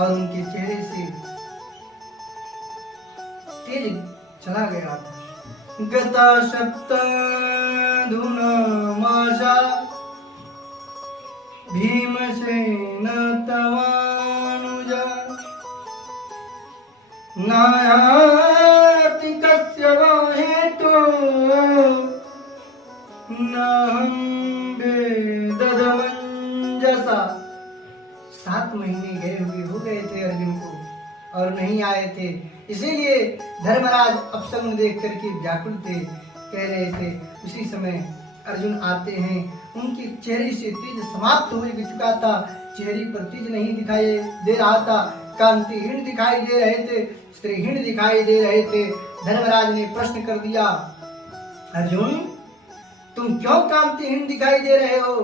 और उनके चेहरे से तेज चला गया था। गता सप्ताधुनामाशा भीमसेन तवानुजा नायाति कस्य वा हेतो नाहं वेदधमंजसा। 7 महीने गए हुए हो गए थे अर्जुन को और नहीं आए थे, इसीलिए धर्मराज अप्सलों देख करके व्याकुल थे, कह रहे थे। उसी समय अर्जुन आते हैं, उनके चेहरे से तेज समाप्त हो चुका था, चेहरे पर तेज नहीं दिखाई दे रहा था, कांतिहीन दिखाई दे रहे थे, श्रीहीन दिखाई दे रहे थे। धर्मराज ने प्रश्न कर दिया, अर्जुन तुम क्यों कांतिहीन दिखाई दे रहे हो?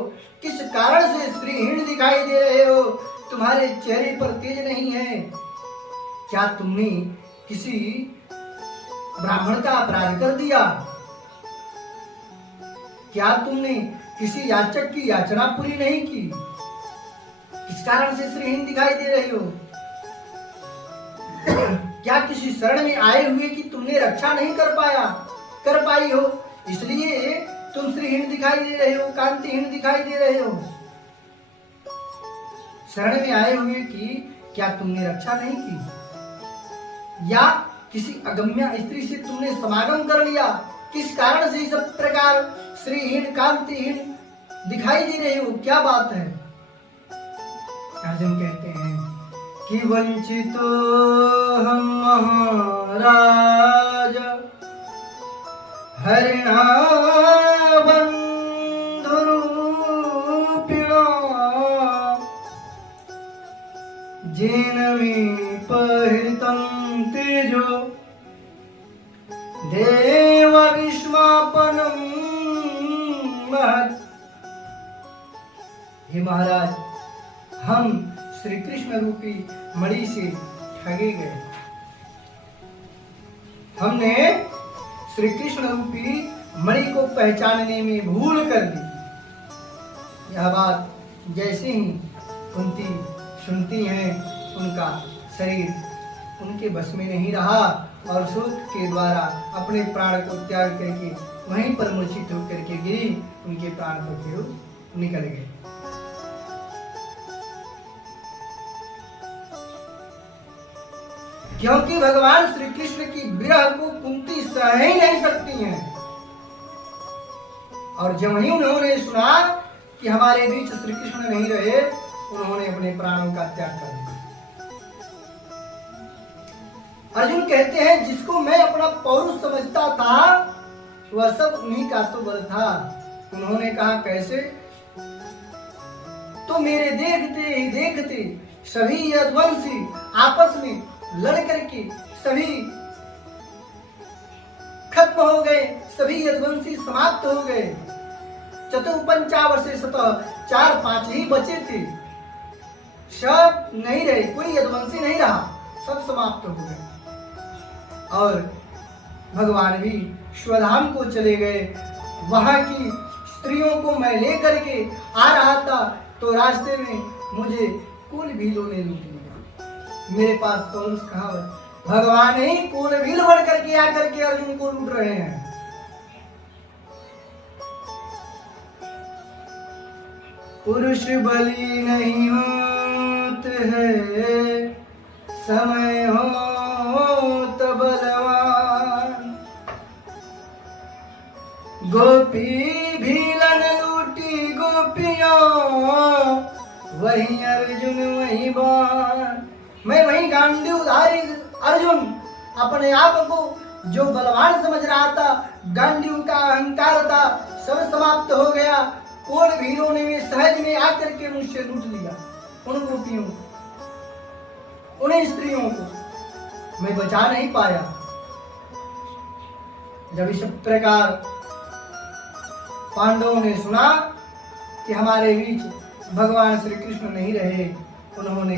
किस कारण से श्रीहीन दिखाई दे रहे हो? तुम्हारे चेहरे पर तेज नहीं है। क्या तुमने किसी ब्राह्मण का अपराध कर दिया? क्या तुमने किसी याचक की याचना पूरी नहीं की? किस कारण से श्रीहीन दिखाई दे रही हो? क्या किसी शरण में आए हुए की तुमने रक्षा नहीं कर पाई हो, इसलिए तुम श्रीहीन दिखाई दे रहे हो, कांतिहीन दिखाई दे रहे हो? शरण में आए हुए की क्या तुमने रक्षा नहीं की? या किसी अगम्य स्त्री से तुमने समागम कर लिया? किस कारण से इस प्रकार श्रीहीन कांतिहीन दिखाई दे रहे हो? क्या बात है? अर्जुन कहते हैं कि वंचितो हम महाराज हरिणा बंधुरूपिणा जेन मे परिहृतं तेजो देव विस्मापनम महत्। हे महाराज, हम श्री कृष्ण रूपी मणि से ठगे गए। हमने श्री कृष्ण रूपी मणि को पहचानने में भूल कर दी। यह बात जैसे ही कुंती सुनती हैं, उनका शरीर उनके बस में नहीं रहा और शोक के द्वारा अपने प्राण को त्याग करके वहीं पर मूर्छित होकर के गिरी। उनके प्राण को निकल गए। क्योंकि भगवान श्री कृष्ण की विरह को कुंती सह ही नहीं सकती हैं। और जब ही उन्होंने सुना कि हमारे बीच श्री कृष्ण नहीं रहे, उन्होंने अपने प्राणों का त्याग कर दिया। अर्जुन कहते हैं, जिसको मैं अपना पौरुष समझता था वह सब उन्हीं का तो बल था। उन्होंने कहा, कैसे? तो मेरे देखते ही देखते सभी यदुवंशी आपस में लड़ करके सभी खत्म हो गए, सभी यदुवंशी समाप्त हो गए। चतुर्पंचावर्षे सतः 4-5 ही बचे थे, सब नहीं रहे, कोई यदुवंशी नहीं रहा, सब समाप्त हो गए। और भगवान भी स्वधाम को चले गए। वहां की स्त्रियों को मैं लेकर के आ रहा था, तो रास्ते में मुझे कुल भीलों ने लूट लिया। मेरे पास पौरुष कहाँ है? भगवान ही कुल भील बन करके आकर के अर्जुन को लूट रहे हैं। पुरुष बलि नहीं होते हैं, समय हो तो बलवान। गोपी भीलन लूटी गोपियों, वही अर्जुन वही बाण। मैं वही गांडीवधारी अर्जुन, अपने आप को जो बलवान समझ रहा था, गांडीव का अहंकार था, सब समाप्त हो गया। कोल भीलों ने सहज में आकर के मुझसे लूट लिया। उन गोपियों, उन्हीं स्त्रियों को मैं बचा नहीं पाया। जब इस प्रकार पांडवों ने सुना कि हमारे बीच भगवान श्री कृष्ण नहीं रहे, उन्होंने